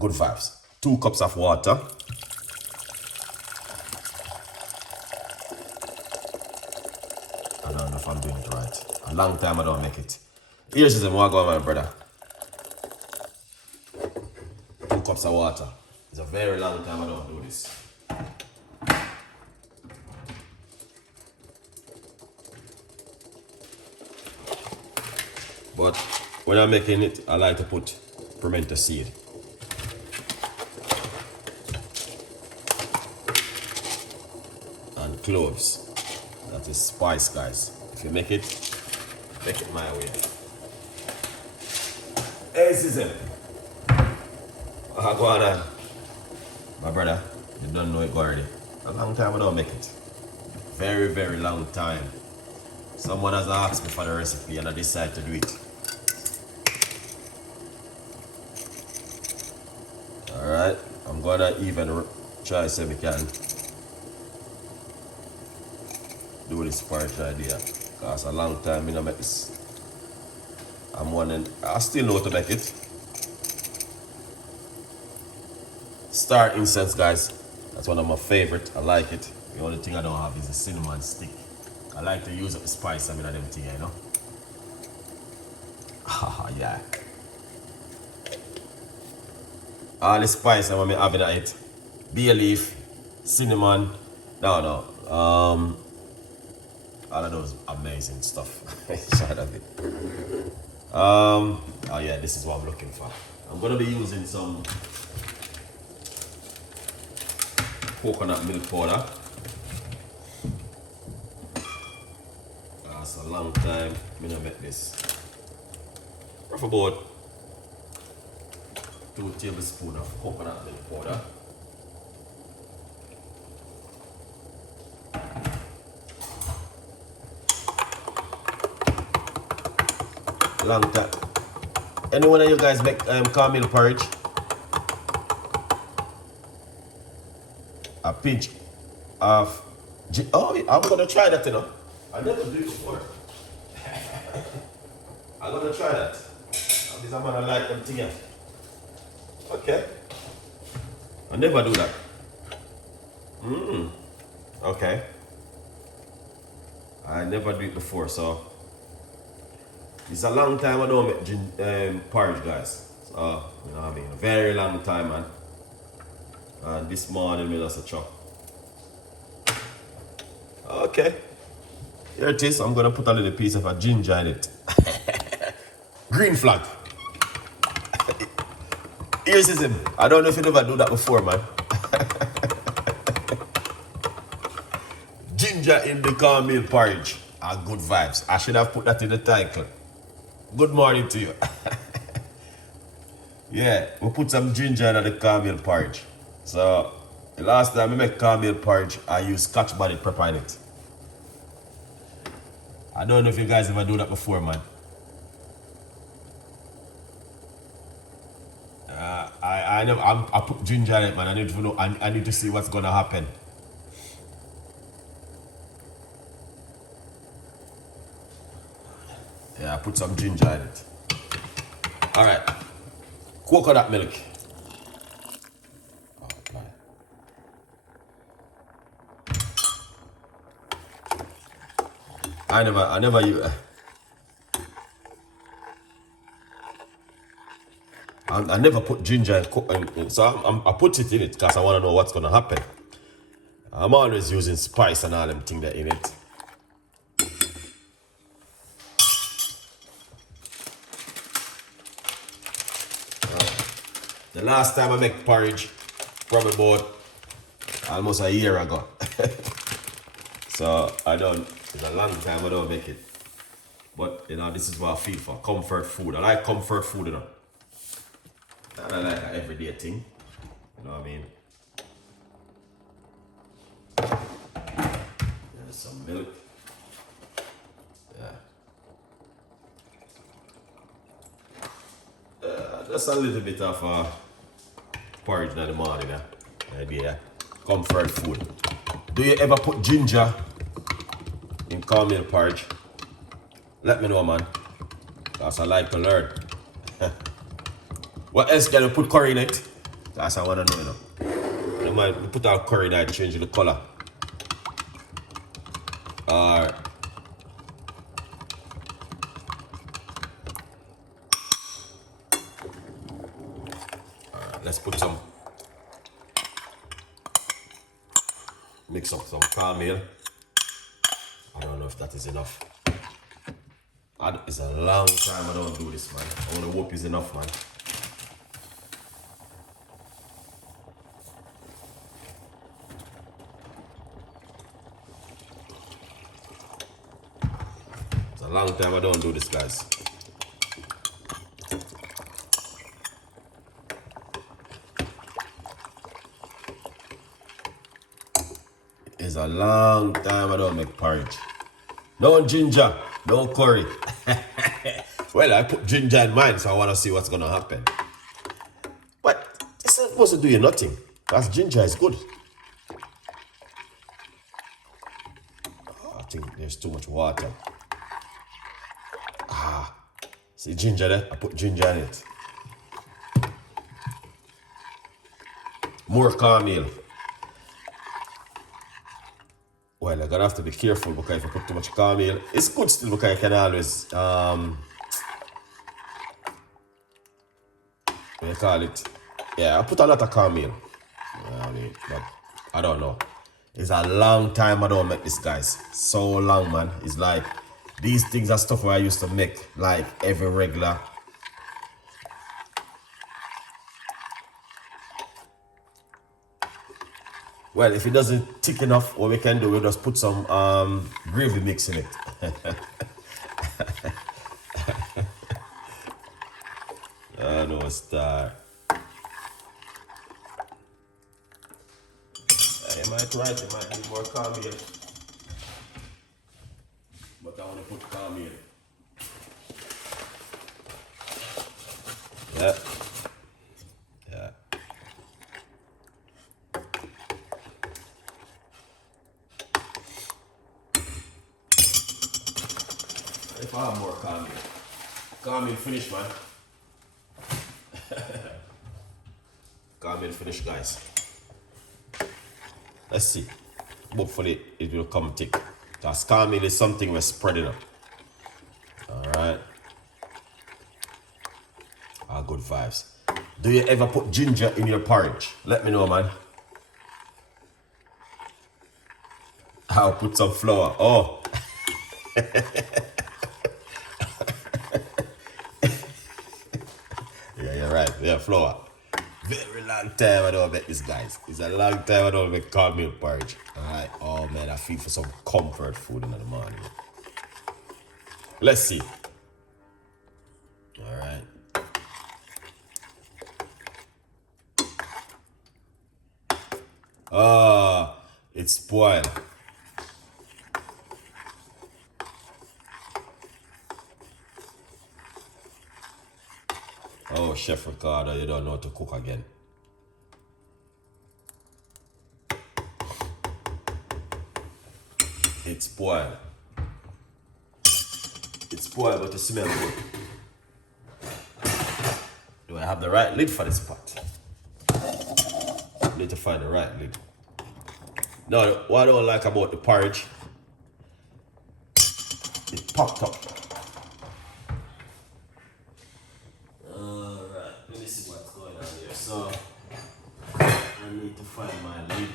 Good vibes. 2 cups of water. I don't know if I'm doing it right. A long time I don't make it. Here's the more go on, my brother. 2 cups of water. It's a very long time I don't do this. But when I'm making it, I like to put pimento seed. And cloves. That is spice, guys. If you make it my way. Hey, Susan. Go on, my brother. You don't know it already. A long time I don't make it. Very, very long time. Someone has asked me for the recipe and I decided to do it. Alright, I'm gonna even try so we can do this porridge idea. Cause a long time I don't make this. I still know how to make it. Star incense, guys. That's one of my favorite. I like it. The only thing I don't have is a cinnamon stick. I like to use up the spice. I mean, them thing, you know. Yeah. All the spice I'm having at it. Bay leaf, cinnamon. No. All of those amazing stuff. Oh yeah, this is what I'm looking for. I'm gonna be using some coconut milk powder. That's a long time I'm gonna make this. Rough about 2 tablespoons of coconut milk powder. Long time. Anyone of you guys make cornmeal porridge? A pinch of I'm gonna try that, you know. I never do it before. I'm gonna try that. Because I'm gonna like them thing. Okay. I never do that. Okay. I never do it before, so it's a long time I don't make porridge, guys. So, you know what I mean? A very long time, man. And this morning, we just a chop. Okay. Here it is. I'm gonna put a little piece of a ginger in it. Green flag. Here's him. I don't know if you never do that before, man. Ginger in the cornmeal porridge. Good vibes. I should have put that in the title. Good morning to you. Yeah, we put some ginger in the cornmeal porridge. So, the last time I make cornmeal porridge, I used Scotch bonnet pepper in it. I don't know if you guys ever do that before, man. I put ginger in it, man. I need to know. I need to see what's gonna happen. Yeah, I put some ginger in it. All right, coconut milk. I never use. I never put ginger in, so I put it in it because I want to know what's gonna happen. I'm always using spice and all them things that in it. The last time I make porridge, probably about almost a year ago. So it's a long time I don't make it. But you know, this is what I feel for. Comfort food. I like comfort food, you know. And I like an everyday thing. You know what I mean? There's some milk. Yeah. Just a little bit of porridge in the morning. Idea. Comfort food. Do you ever put ginger in cornmeal porridge? Let me know, man. Because I like to learn. What else can you put curry in it? That's what I want to know, You might put out curry that change the color. Let's put some, mix up some cornmeal. I don't know if that is enough. It's a long time I don't do this, man. I want to hope it's enough, man. It's a long time I don't do this, guys. It's a long time I don't make porridge. No ginger, no curry. Well, I put ginger in mine, so I want to see what's going to happen. But it's not supposed to do you nothing. That's ginger is good. Oh, I think there's too much water. See ginger there? I put ginger in it. More cornmeal. Well, I'm gonna have to be careful because if I put too much cornmeal, it's good still because I can always what do you call it? Yeah, I put a lot of cornmeal. But I don't know. It's a long time I don't make this, guys. So long, man. It's like these things are stuff where I used to make like every regular. Well, if it doesn't thick enough, what we can do, we'll just put some gravy mix in it. I know a star. You might right, you might need more cornmeal. But I want to put cornmeal. Yeah. Yeah. If I have more cornmeal. Cornmeal finish, man. Cornmeal finish, guys. Let's see. Hopefully it will come thick. Because cornmeal is something we're spreading up. Alright. Good vibes. Do you ever put ginger in your porridge? Let me know, man. I'll put some flour. Oh. Yeah, you're right. Yeah, flour. Very long time I don't make this, guys. It's a long time I don't make cornmeal porridge. Alright. Oh man, I feel for some comfort food in the morning. Let's see. Alright. It's spoiled. Oh, Chef Ricardo, you don't know how to cook again. It's spoiled. It's spoiled, but it smells good. Do I have the right lid for this pot? I need to find the right lid. No, what I don't like about the porridge, it popped up. Alright, let me see what's going on here. So, I need to find my lid.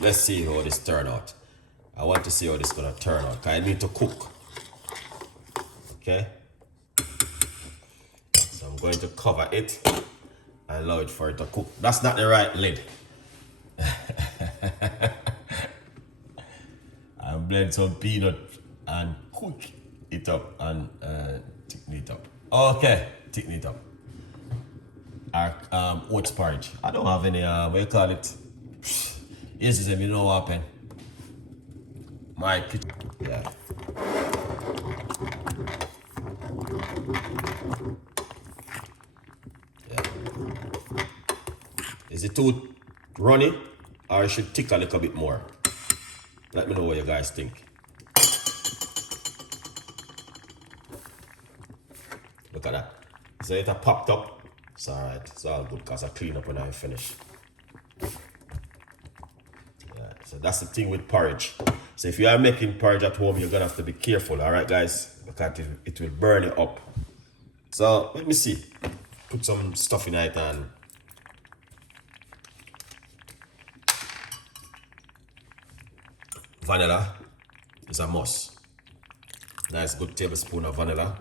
Let's see how this turn out. I want to see how this is gonna turn out. I need to cook. Okay. So I'm going to cover it and allow it for it to cook. That's not the right lid. I blend some peanut and cook it up and thicken it up. Okay, thicken it up. Our oats porridge. I don't have any what you call it. Yes, you know what happened. My kitchen. Yeah. Is it too runny or it should thick a little bit more? Let me know what you guys think. Look at that. So it popped up. It's alright. It's all good because I clean up when I finish. Yeah, so that's the thing with porridge. So if you are making porridge at home, you're gonna have to be careful, alright guys? Because it will burn it up. So let me see. Put some stuff in it and vanilla is a must. Nice good tablespoon of vanilla.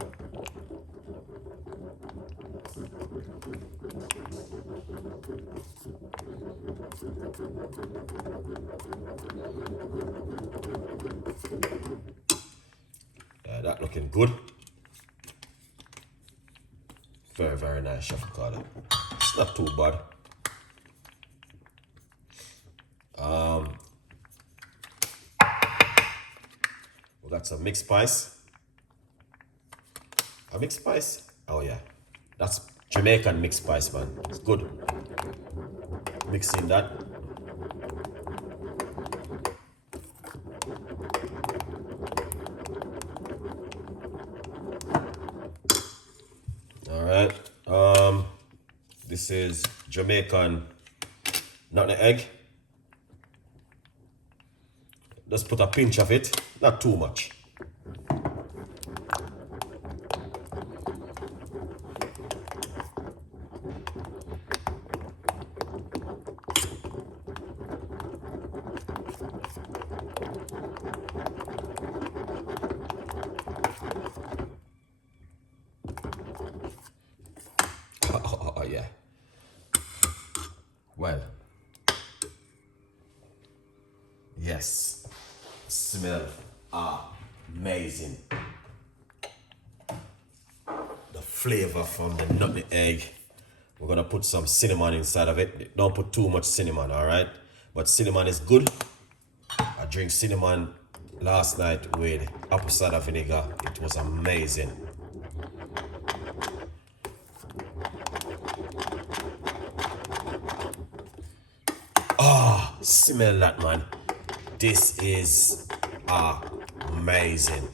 Yeah, that looking good. Very, very nice, Chef Ricardo. It's not too bad. We got some mixed spice. A mixed spice? Oh yeah. That's Jamaican mixed spice, man. It's good. Mixing that. Alright. This is Jamaican nutmeg egg. Just put a pinch of it, not too much. Oh yeah. Well. Yes. Smell amazing. The flavor from the nutmeg egg. We're gonna put some cinnamon inside of it. Don't put too much cinnamon, alright? But cinnamon is good. I drank cinnamon last night with apple cider vinegar. It was amazing. Smell that, man. This is amazing.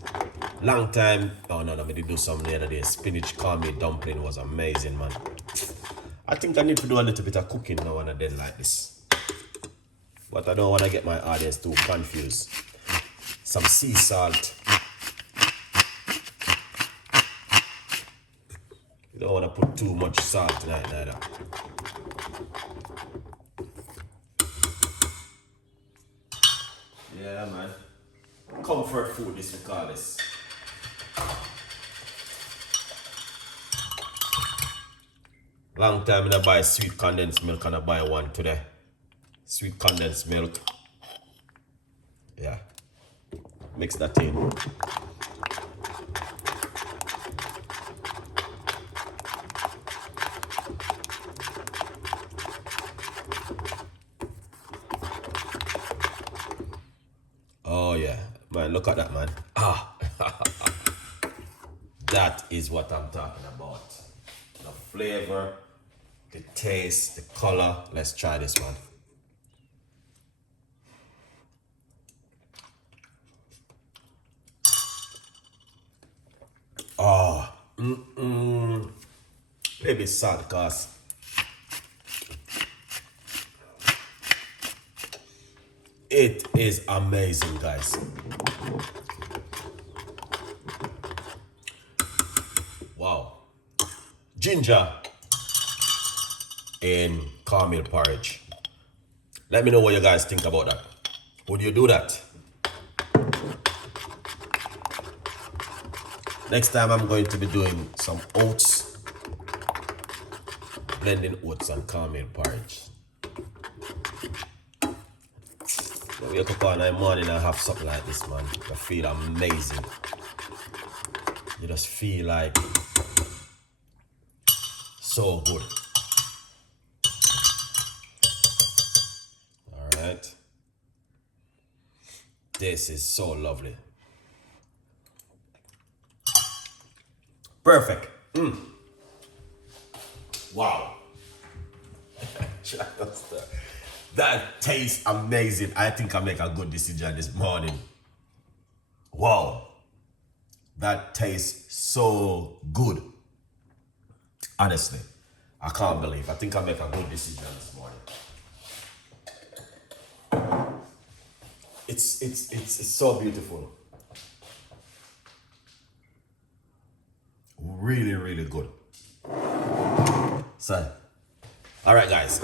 Long time. Oh no, we did do something the other day. Spinach cornmeal dumpling was amazing, man. I think I need to do a little bit of cooking now and then like this. But I don't want to get my audience too confused. Some sea salt. You don't want to put too much salt tonight neither. Yeah, man. Comfort food, this we call this. Long time I buy sweet condensed milk and I buy one today. Sweet condensed milk. Yeah. Mix that in. Oh yeah, man, look at that, man. That is what I'm talking about. The flavor, the taste, the color. Let's try this one. Maybe salt, cause it is amazing, guys. Wow. Ginger in cornmeal porridge. Let me know what you guys think about that. Would you do that? Next time I'm going to be doing some oats. Blending oats and cornmeal porridge. When we wake up on the morning and have something like this, man, you feel amazing. You just feel like so good. Alright. This is so lovely. Perfect. Wow. That tastes amazing. I think I make a good decision this morning. Wow. That tastes so good. Honestly, I can't believe. I think I make a good decision this morning. It's so beautiful. Really, really good. So, all right, guys.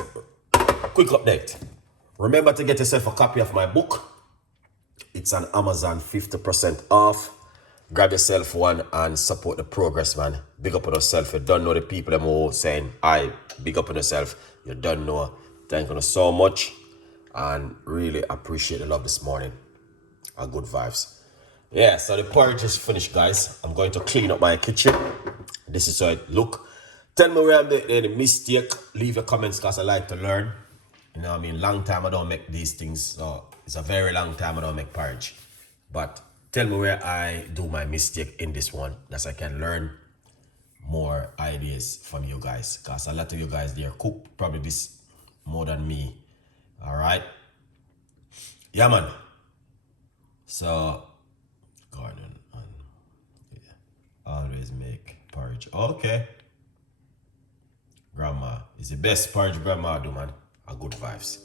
Quick update. Remember to get yourself a copy of my book. It's on Amazon, 50% off. Grab yourself one and support the progress, man. Big up on yourself. You don't know the people that are saying, I big up on yourself. You don't know. Thank you so much. And really appreciate the love this morning. And good vibes. Yeah, so the porridge is finished, guys. I'm going to clean up my kitchen. This is how it look. Tell me where I made any mistake. Leave your comments because I like to learn. You know what I mean? Long time I don't make these things. So it's a very long time I don't make porridge. But tell me where I do my mistake in this one. That I can learn more ideas from you guys. Because a lot of you guys there cook probably this more than me. Alright? Yeah, man. So, garden and yeah. Always make porridge. Okay. Grandma is the best porridge grandma do, man. A good vibes.